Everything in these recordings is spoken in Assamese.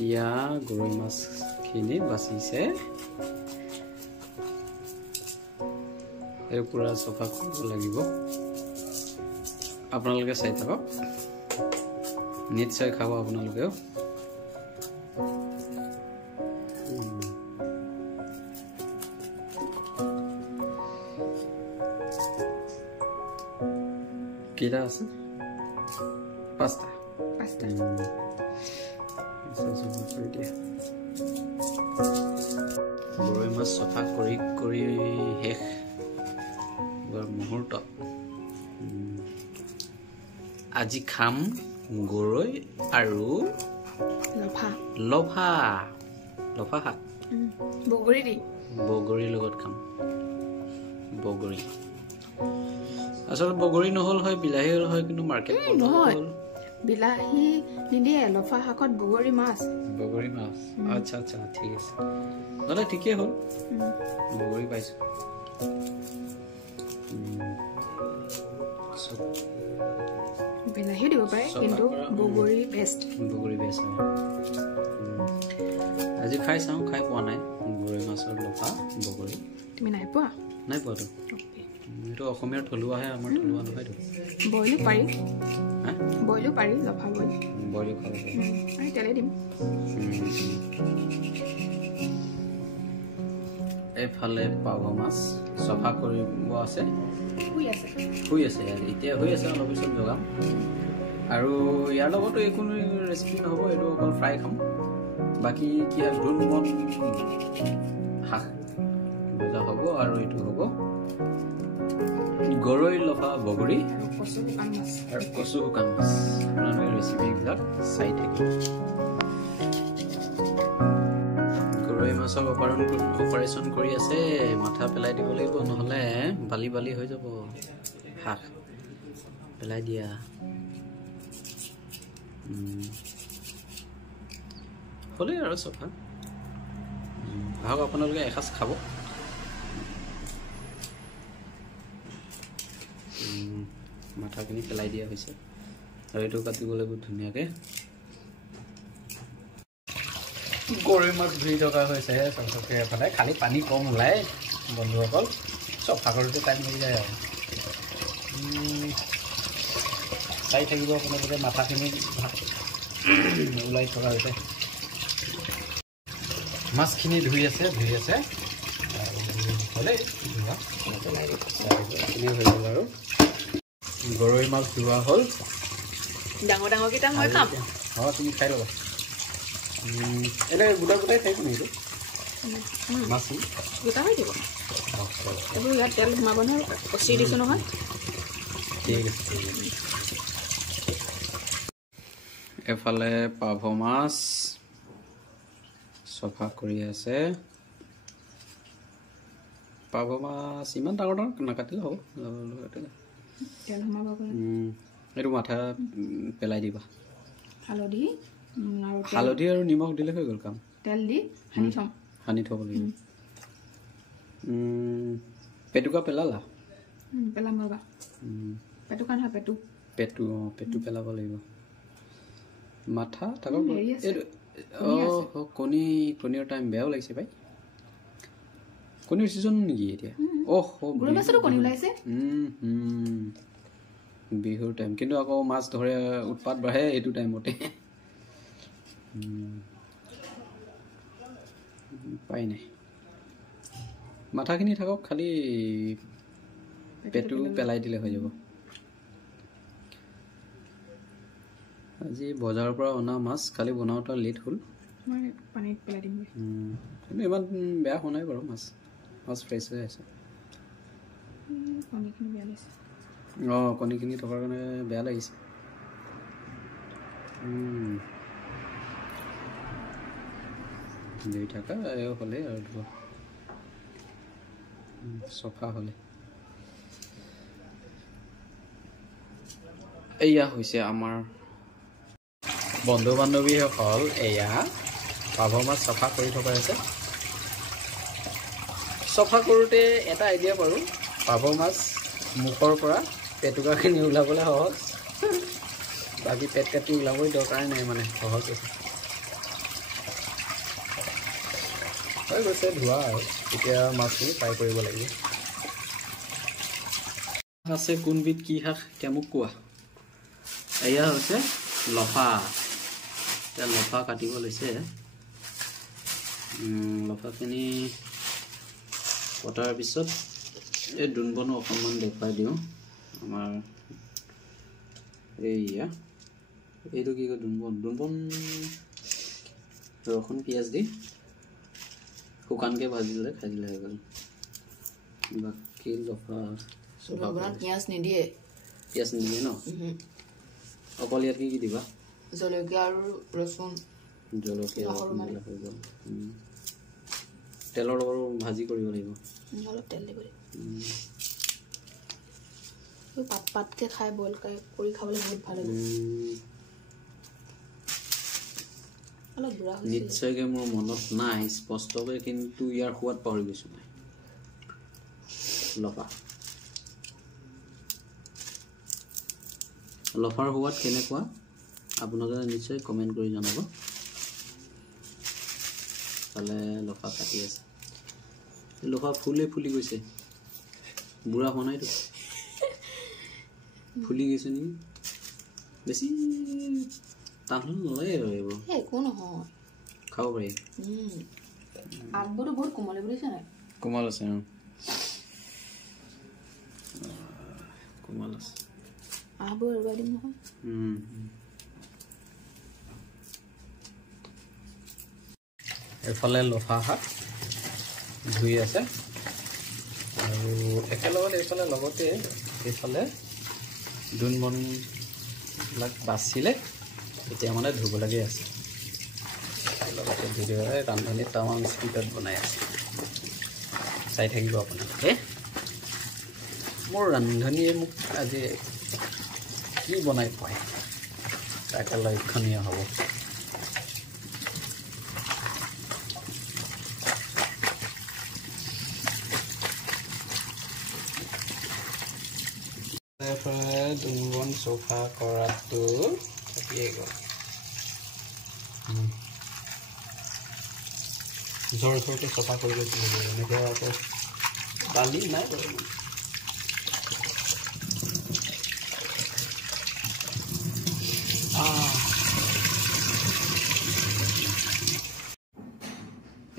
এতিয়া গৰৈ মাছখিনি বাচিছে এই পুৰা চফা কৰিব লাগিব আপোনালোকে চাই থাকক নিশ্চয় খাব আপোনালোকেও কেইটা আছে পাঁচটা গৰৈ মাছ চফা কৰি কৰি শেষ মুহূৰ্ত আজি খাম গৰৈ আৰু লফা শাক বগৰীৰ লগত খাম বগৰী আসলে বগৰী নহল হয় বিলাহী হল হয় কিন্তু মাৰ্কেট নহয় বিলাহী নিদিয়ে লফা শাকত বগৰী মাছ আচ্ছা আচ্ছা ঠিক আছে নহলে ঠিকেই হ'ল বগৰী পাইছো বিলাহী দিব পাৰে কিন্তু বগৰী বেষ্ট আজি খাই চাওঁ খাই পোৱা নাই গৰৈ মাছৰ লফা বগৰী তুমি নাই পোৱা তো এইটো অসমীয়াৰ থলুৱাহে আমাৰ থলুৱা নহয়তো বইলো পাৰি লফা বইলো খাব পাৰি তেলে দিম এইফালে পাভ মাছ চফা কৰিব আছে শুই আছে এতিয়া হৈ আছে অলপ পিছত জগাম আৰু ইয়াৰ লগতো একো ৰেচিপি নহ'ব এইটো অকল ফ্ৰাই খাম বাকী কি জোল শাক ভজা হ'ব আৰু এইটো হ'ব গৰৈ লফা বগৰী আৰু কচু শুকান মাছ আপোনালোকে ৰেচিপিবিলাক চাই থাকিব গৰৈ মাছক অপাৰেশ্যন কৰি আছে মাথা পেলাই দিব লাগিব নহ'লে বালি হৈ যাব শাক পেলাই দিয়া হ'লেই আৰু চফা আহক আপোনালোকে এসাঁজ খাব মাথাখিনি পেলাই দিয়া হৈছে আৰু এইটো কাটিব লাগিব ধুনীয়াকৈ গৰৈ মাছ ধুই থকা হৈছে চবচকে এফালে খালি পানী কম ওলায় বন্ধুসকল চফা কৰোঁতে টাইম লাগি যায় আৰু চাই থাকিব আপোনালোকে মাথাখিনি ওলাই থকা হৈছে মাছখিনি ধুই আছে হ'লেই হৈ গ'ল আৰু গৰৈ মাছ ধোৱা হ'ল ডাঙৰকেইটা মই খাম তুমি খাই ল'বা এনেকৈ গোটাই খাই তুমি এইটো মাছ গোটা হৈ দিব এইবোৰ ইয়াত তেল সোমাব নহয় কচি দিছোঁ নহয় ঠিক আছে এফালে পাভ মাছ চফা কৰি আছে পাভ মাছ ইমান ডাঙৰ নাকাটিলে হ'ব তেল সোমাব এইটো মাথা পেলাই দিবা হালধি আৰু নিমখ দিলে হৈ গ'ল কাম তেল দি সানি থ'ব লাগিব পেটুকা পেলালা পেলাম ৰ'বা পেটুকা নহয় পেটু পেলাব লাগিব মাথা থাকক কণীৰ টাইম বেয়াও লাগিছে ভাই কণীৰ ছিজন নেকি এতিয়া বিহুৰ টাইম কিন্তু আকৌ মাছ ধৰে উৎপাত বাঢ়ে এইটো টাইমতে উপায় নাই মাথাখিনি থাকক খালি পেটু পেলাই দিলে হৈ যাব আজি বজাৰৰ পৰা অনা মাছ খালি বনাওঁতে লেট হ'ল কিন্তু ইমান বেয়া হোৱা নাই বাৰু মাছ ফ্ৰেছ হৈ আছে কণীখিনি থকাৰ কাৰণে বেয়া লাগিছে ধুই থকা হ'লে আৰু ধোৱা চফা হ'লে এয়া হৈছে আমাৰ বন্ধু বান্ধৱীসকল এয়া পাভ মাছ চফা কৰি থকা হৈছে চফা কৰোঁতে এটা আইডিয়া পাৰোঁ পাভ মাছ মুখৰ পৰা পেটুকাখিনি ওলাবলৈ সহজ বাকী পেট কাটি ওলাবই দৰকাৰ নাই মানে সহজ আছে হৈ গৈছে ধোৱা আৰু এতিয়া মাছখিনি ফ্ৰাই কৰিব লাগিব আছে কোনবিধ কি শাক এতিয়া মোক কোৱা এয়া হৈছে লফা এতিয়া লফা কাটিব লৈছে লফাখিনি কটাৰ পিছত এই দুনবনো অকণমান দেখুৱাই দিওঁ আমাৰ এইয়া এইটো কি কয় দুনবন ৰসুন পিঁয়াজ দি শুকানকৈ ভাজি দিলে খাই দিলে হৈ গ'ল বাকী লফা পিঁয়াজ নিদিয়ে ন অকল ইয়াত কি দিবা জলকীয়া আৰু ৰচুন জলকীয়া হৈ গ'ল তেলৰ লগত ভাজি কৰিব লাগিব অলপ তেল দিব পাতকৈ খাই বইল কৰি খাবলৈ বহুত ভাল লাগে অলপ বুঢ়া নিশ্চয়কৈ মোৰ মনত নাই স্পষ্টকৈ কিন্তু ইয়াৰ সোৱাদ পাহৰি গৈছোঁ মই লফাৰ সোৱাদ কেনেকুৱা আপোনালোকে নিশ্চয় কমেণ্ট কৰি জনাব ফালে লফা কাটি আছে লফা ফুলি গৈছে বুঢ়া হোৱা নাইতো ফুলি গৈছে নেকি বেছি টান নলয় আৰু এইবোৰ একো নহয় খাব পাৰি আগবোৰতো বহুত কোমল বুলিছে নাই কোমল আছে কোমল আছে আগবোৰ এৰুৱাই দিম নহয় এফালে লফা শাক ধুই আছে আৰু একেলগতে এইফালে লগতে এইফালে দুনবনবিলাক বাচিলে এতিয়া মানে ধুবলগীয়া আছে লগতে ধুই দিব ৰান্ধনি টামান স্পীডত বনাই আছে চাই থাকিব আপোনালোকে মোৰ ৰান্ধনিয়ে মোক আজি কি বনাই খুৱায় তাকে লক্ষণীয় হ'ব দুনবন চফা কৰাটো থাকিয়ে গ'ল জোৰকৈ চফা কৰি লৈছিলোঁ এনেকৈ আকৌ দালি নাই বাৰু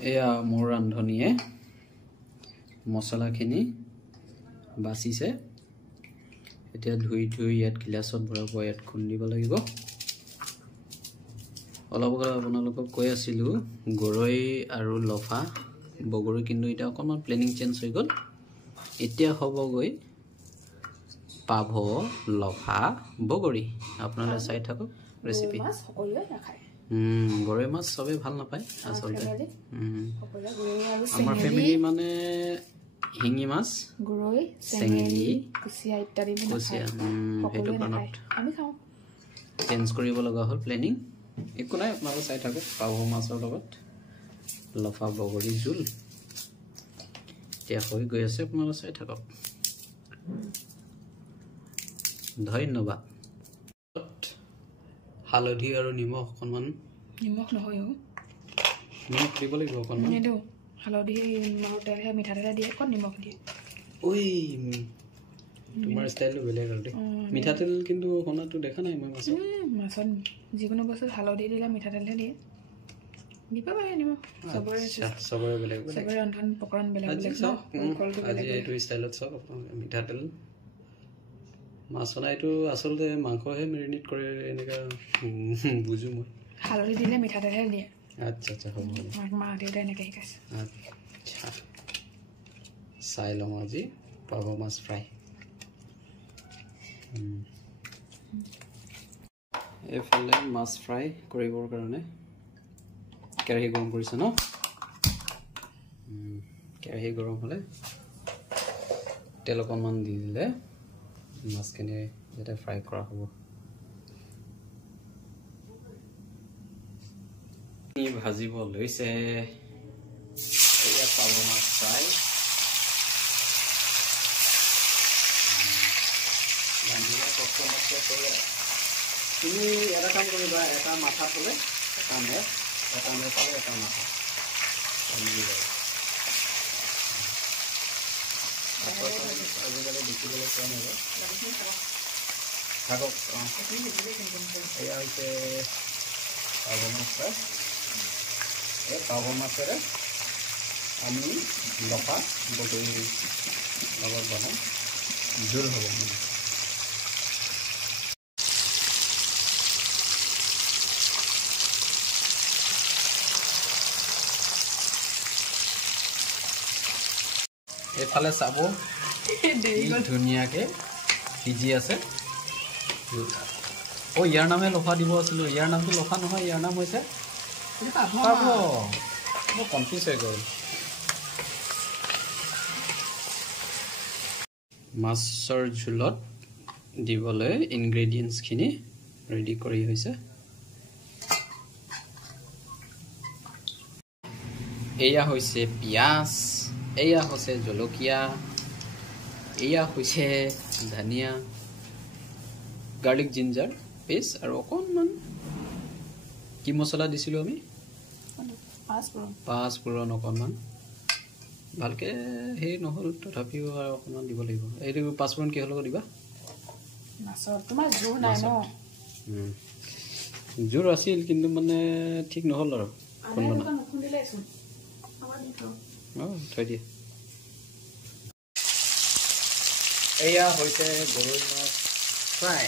এয়া মোৰ ৰান্ধনিয়ে মছলাখিনি বাচিছে এতিয়া ধুই ইয়াত গিলাচত ভৰাব ইয়াত খুন্দিব লাগিব অলপ আগত আপোনালোকক কৈ আছিলোঁ গৰৈ আৰু লফা বগৰী কিন্তু এতিয়া অকণমান প্লেনিং চেঞ্জ হৈ গ'ল এতিয়া হ'বগৈ পাভ লফা বগৰী আপোনালোকে চাই থাকক ৰেচিপি গৰৈ মাছ চবেই ভাল নাপায় আচলতে আমাৰ ফেমিলি মানে শিঙি মাছ গৰৈ চেঙেলী কুচিয়া ইত্যাদি সেইটো কাৰণত চেঞ্জ কৰিব লগা হ'ল প্লেনিং একো নাই আপোনালোকে চাই থাকক পাভ মাছৰ লগত লফা বগৰী জোল এতিয়া হৈ গৈ আছে আপোনালোকে চাই থাকক ধন্যবাদ হালধি আৰু নিমখ অকণমান নিমখ নহয় নিমখ দিব লাগিব অকণমান নিদিওঁ হালধি তেলহে মিঠাতেলহে দিয়ে ক'ত নিমখ দিয়ে ঐ তোমাৰ ষ্টাইলটো বেলেগ আৰু দেই মিঠাতেল কিন্তু শুনাটো দেখা নাই মই মাছত যিকোনো বস্তুত হালধি দিলে মিঠাতেলহে দিয়ে দিব পাৰে নিমখ চবৰে বেলেগ চবৰে ৰন্ধন প্ৰকৰণ বেলেগ আজি এইটো ষ্টাইলত চাওক আপোনালোকে মিঠাতেল মাছ বনাইটো আচলতে মাংসহে মেৰিনেট কৰে এনেকুৱা বুজো মই হালধি দিলে মিঠাতেলহে দিয়ে আচ্ছা হ'ব মা দেউতাই এনেকৈ শিকাইছে আচ্ছা চাই লওঁ আজি পাভ মাছ ফ্ৰাই এইফালে মাছ ফ্ৰাই কৰিবৰ কাৰণে কেৰাহী গৰম কৰিছে ন কেৰাহী গৰম হ'লে তেল অকণমান দি দিলে মাছখিনি যাতে ফ্ৰাই কৰা হ'ব ভাজিব লৈছে এয়া পাভ মাছ ফ্ৰাই তুমি এটা কাম কৰিবা এটা মাথা থ'লে এটা নেট পালে এটা মাথা আজিকালি দেখিবলৈ পোৱা নাযায় থাকক এয়া হৈছে পাভ মাছ এই পাভ মাছেৰে আমি লফা বগৰীৰ লগত বনাই জোল হ'ব এইফালে চাব ধুনীয়াকৈ সিজি আছে ইয়াৰ নামে লফা দিব আছিলোঁ ইয়াৰ নামটো লফা নহয় ইয়াৰ নাম হৈছে পাভ মই কনফিউজ হৈ গ'ল মাছৰ ঝোলত দিবলৈ ইনগ্ৰেডিয়েণ্টছখিনি ৰেডি কৰি হৈছে এয়া হৈছে পিঁয়াজ এয়া হৈছে জলকীয়া এয়া হৈছে ধনিয়া গাৰ্লিক জিঞ্জাৰ পেষ্ট আৰু অকণমান কি মছলা দিছিলোঁ আমি পাঁচফোৰণ অকণমান ভালকৈ হেৰি নহ'ল তথাপিও আৰু অকণমান দিব লাগিব এইটো পাঁচফোৰণ কিহৰ লগত দিবা জোৰ আছিল কিন্তু মানে ঠিক নহ'ল আৰু থৈ দিয়ে এয়া হৈছে গৰৈ মাছ ফ্ৰাই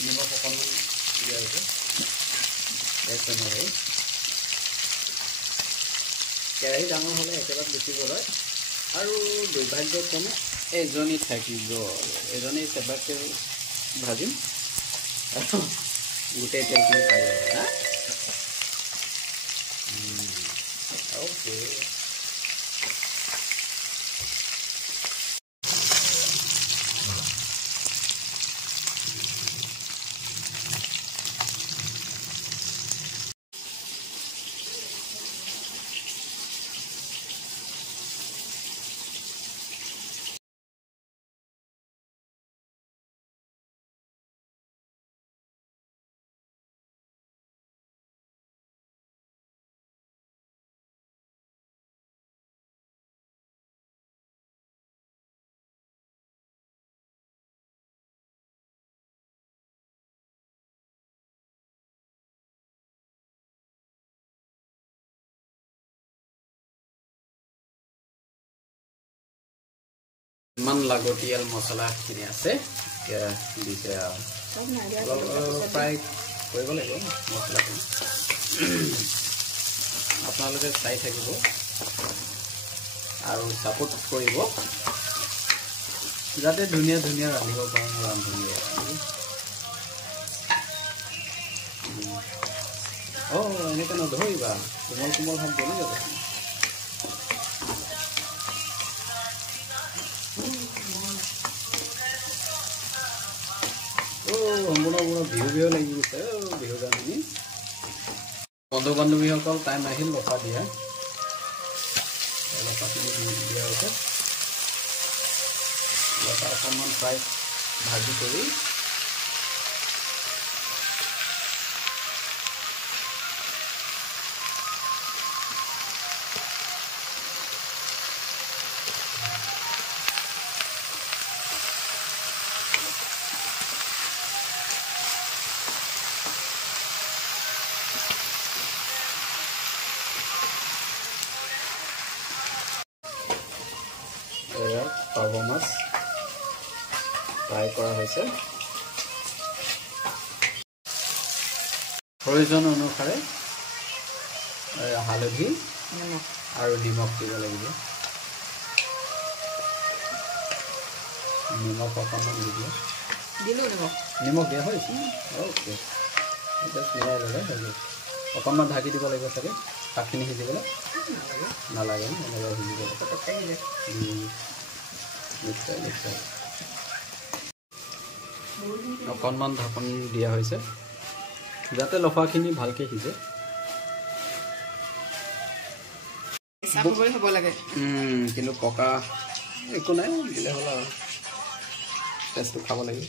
নিমখ অকণমান দিয়া হৈছে কেৰাহী ডাঙৰ হ'লে একেবাৰে বেছি গ'ল আৰু দুৰ্ভাগ্যক্ৰমে এজনী থাকি গ'ল এজনী চেপাৰেটকৈ ভাজিম আৰু গোটেই তেলখিনি পাই যাব হা অ'কে ইমান লাগতিয়াল মছলাখিনি আছে দিছে আৰু ফ্ৰাই কৰিব লাগিব মছলাখিনি আপোনালোকে চাই থাকিব আৰু ছাপোৰ্ট কৰিব যাতে ধুনীয়া ধুনীয়া ৰান্ধিব পাৰোঁ ৰান্ধনি এনেকৈ নধৰিবা কোমল কোমল ভাত জ্বলি যাব সম্পূৰ্ণ বিহু লাগি গৈছে বিহু ৰান্ধনি বন্ধু বান্ধৱীসকল টাইম আহিল লফা দিয়া লফাখিনি দিয়া হৈছে লফা অকণমান ফ্ৰাই ভাজি কৰি পাভ মাছ ফ্ৰাই কৰা হৈছে প্ৰয়োজন অনুসাৰে হালধি আৰু নিমখ দিব লাগিব নিমখ অকণমান দি দিয়া নিমখ দিয়া হৈছে অ'কে জাষ্ট মিলাই ল'লে হৈ গ'ল অকণমান ঢাকি দিব লাগিব চাগে শাকখিনি সিজিবলৈ নালাগে এনেকৈ সিজিব নিশ্চয় নিশ্চয় অকণমান ঢাকন দিয়া হৈছে যাতে লফাখিনি ভালকৈ সিজে কিন্তু পকা একো নাই দিলে হ'ল আৰু টেষ্টটো খাব লাগিব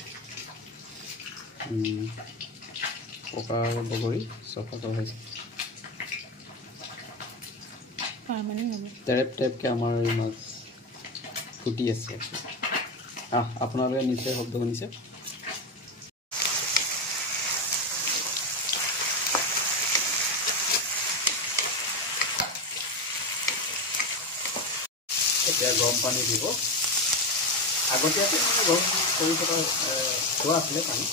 পকা বগৰী চফাটো হৈছে টেপ টেপকৈ আমাৰ এই মাছ ফুটি আছে আপোনালোকে নিশ্চয় শব্দ শুনিছে এতিয়া গৰম পানী দিব আগতীয়াকৈ গৰম কৰি থকা থোৱা আছিলে পানী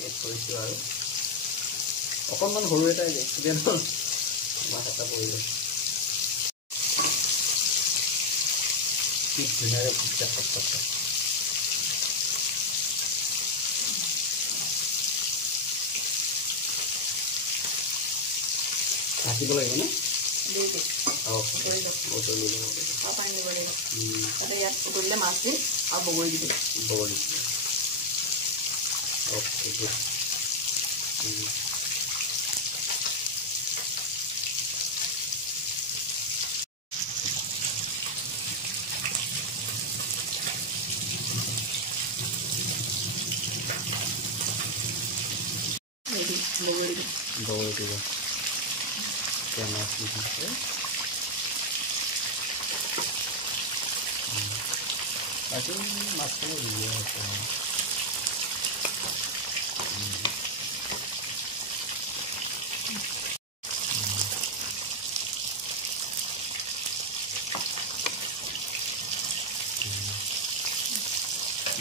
এড কৰিছোঁ আৰু অকণমান সৰু এটা এক্সিডেণ্ট হ'ল মাছ এটা পৰিলে কি ধুনীয়াকৈ ফুটকে টক ঢাকিব লাগিব নে মাছ দিম আৰু বগৰী দিব অ'কে গুড বগৰী দিব এতিয়া মাছ দি দিছে আজি মাছখিনি দিয়ে আছে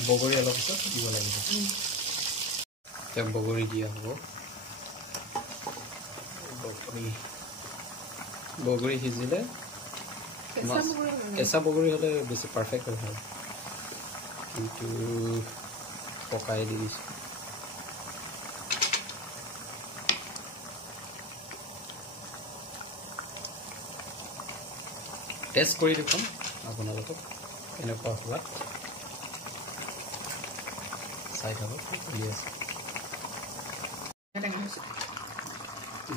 বগৰী অলপ পিছত দিব লাগিব এতিয়া বগৰী দিয়া হ'ব বগৰী সিজিলে কেঁচা বগৰী হ'লে বেছি পাৰফেক্ট হয় ভাল কিন্তু পকাই দি দিছোঁ টেষ্ট কৰি দেখোন আপোনালোকক এনেকুৱা হোৱাত চাই থাকক চলি আছে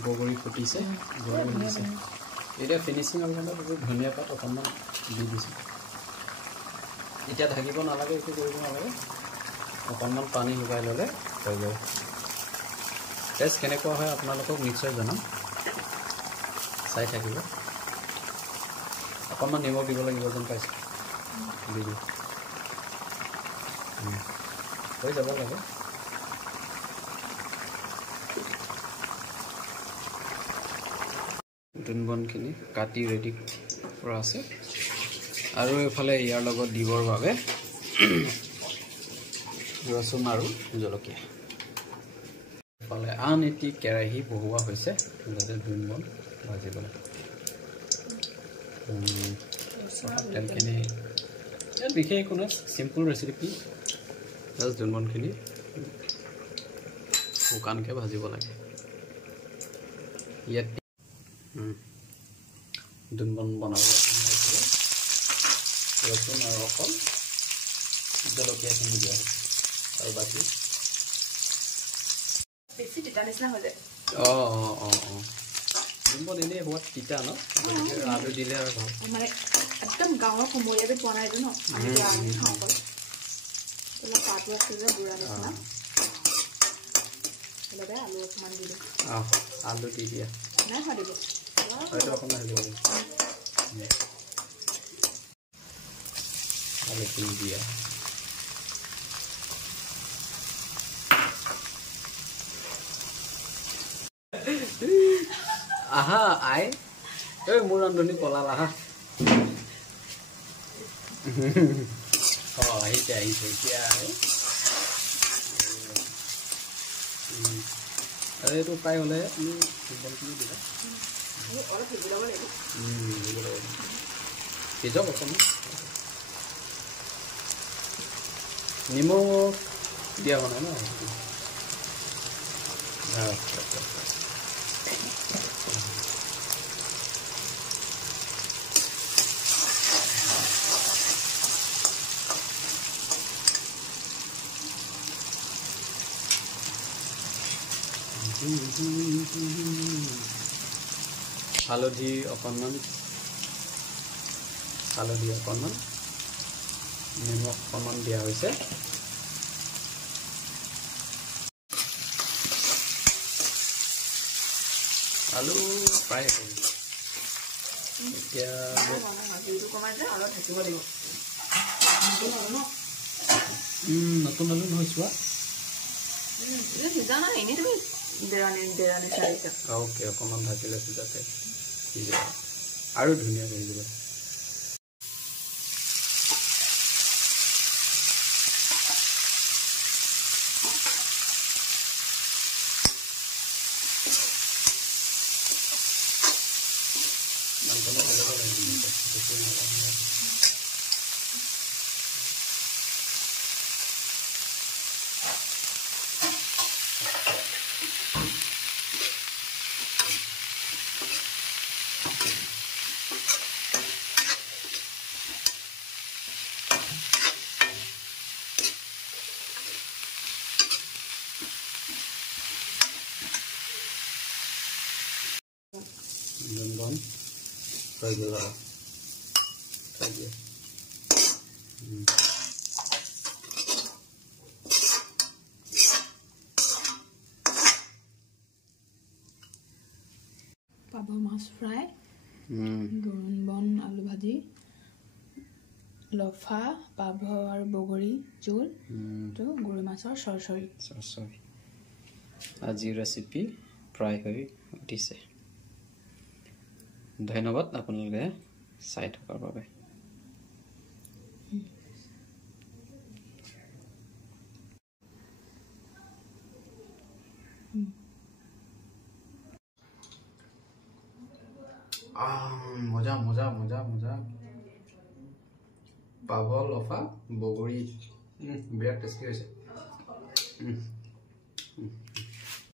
বগৰী ফুটিছে বগৰী ফুটিছে এতিয়া ফিনিচিং আপোনাৰ বহুত ধুনীয়া পাত অকণমান দি দিছোঁ এতিয়া ঢাকিব নালাগে একো কৰিব নালাগে অকণমান পানী শুকাই ল'লে হৈ যাব টেষ্ট কেনেকুৱা হয় আপোনালোকক নিশ্চয় জনাম চাই থাকিব অকণমান নিমখ দিব লাগিব যেন পাইছোঁ দি দিওঁ হৈ যাব লাগে দুনবনখিনি কাটি ৰেডি কৰা আছে আৰু এইফালে ইয়াৰ লগত দিবৰ বাবে ৰচুন আৰু জলকীয়া এইফালে আন এটি কেৰাহী বহুৱা হৈছে যাতে দুনবন ভাজিবলৈ তেলখিনি ইয়াত বিশেষ একো নাই চিম্পুল ৰেচিপি জাষ্ট দুনবনখিনি শুকানকৈ ভাজিব লাগে ইয়াত দুনবন বনাব ৰচুন আৰু অকল জলকীয়াখিনি দিয়া হৈছে আৰু বাকী বেছি তিতা নিচিনা হৈ যায় দুনবন এনেই হোৱাত তিতা ন আলু দিলে আৰু ভাল মানে একদম গাঁৱৰ সময়াবি পোৱা নাই এইটো ন আমি খাওঁ অকল অলপ পাতো আছে যে বুঢ়া নিচিনা অলপ আলু অকণমান দি দিওঁ আলু দি দিয়া নাই খোৱা দিব হয়তো অকণমান দিব আলুখিনি দিয়া আহা আই এই মোৰ ৰান্ধনি পলাল আহা আহিছে এতিয়া আৰু এইটো প্ৰায় হ'লে দুনবনখিনি দিবা অলপ সিজি ল'ব লাগিব সিজক অকণমান নিমখ দিয়া হোৱা নাই ন হালধি অকণমান নিমখ অকণমান দিয়া হৈছে আলু প্ৰায় এতিয়া জুইটো কমাই যে অলপ থাকিব লাগিব নতুন আলু নহয় চোৱা সিজা নাই এনেই তুমি দেৰানি চাৰিটা অ'কে অকণমান ঢাকি লৈছোঁ যাতে সিজে আৰু ধুনীয়াকৈ সিজিব Bun regular saja. Pabho mas fry, gurun bon alu bhaji, lofa, pabho aru bogori jol, to guru masor sorry. Aji recipe fry hoi utise. ধন্যবাদ আপোনালোকে চাই থকাৰ বাবে মজা মজা মজা মজা পাভো লফা বগৰী বিৰাট টেষ্টি হৈছে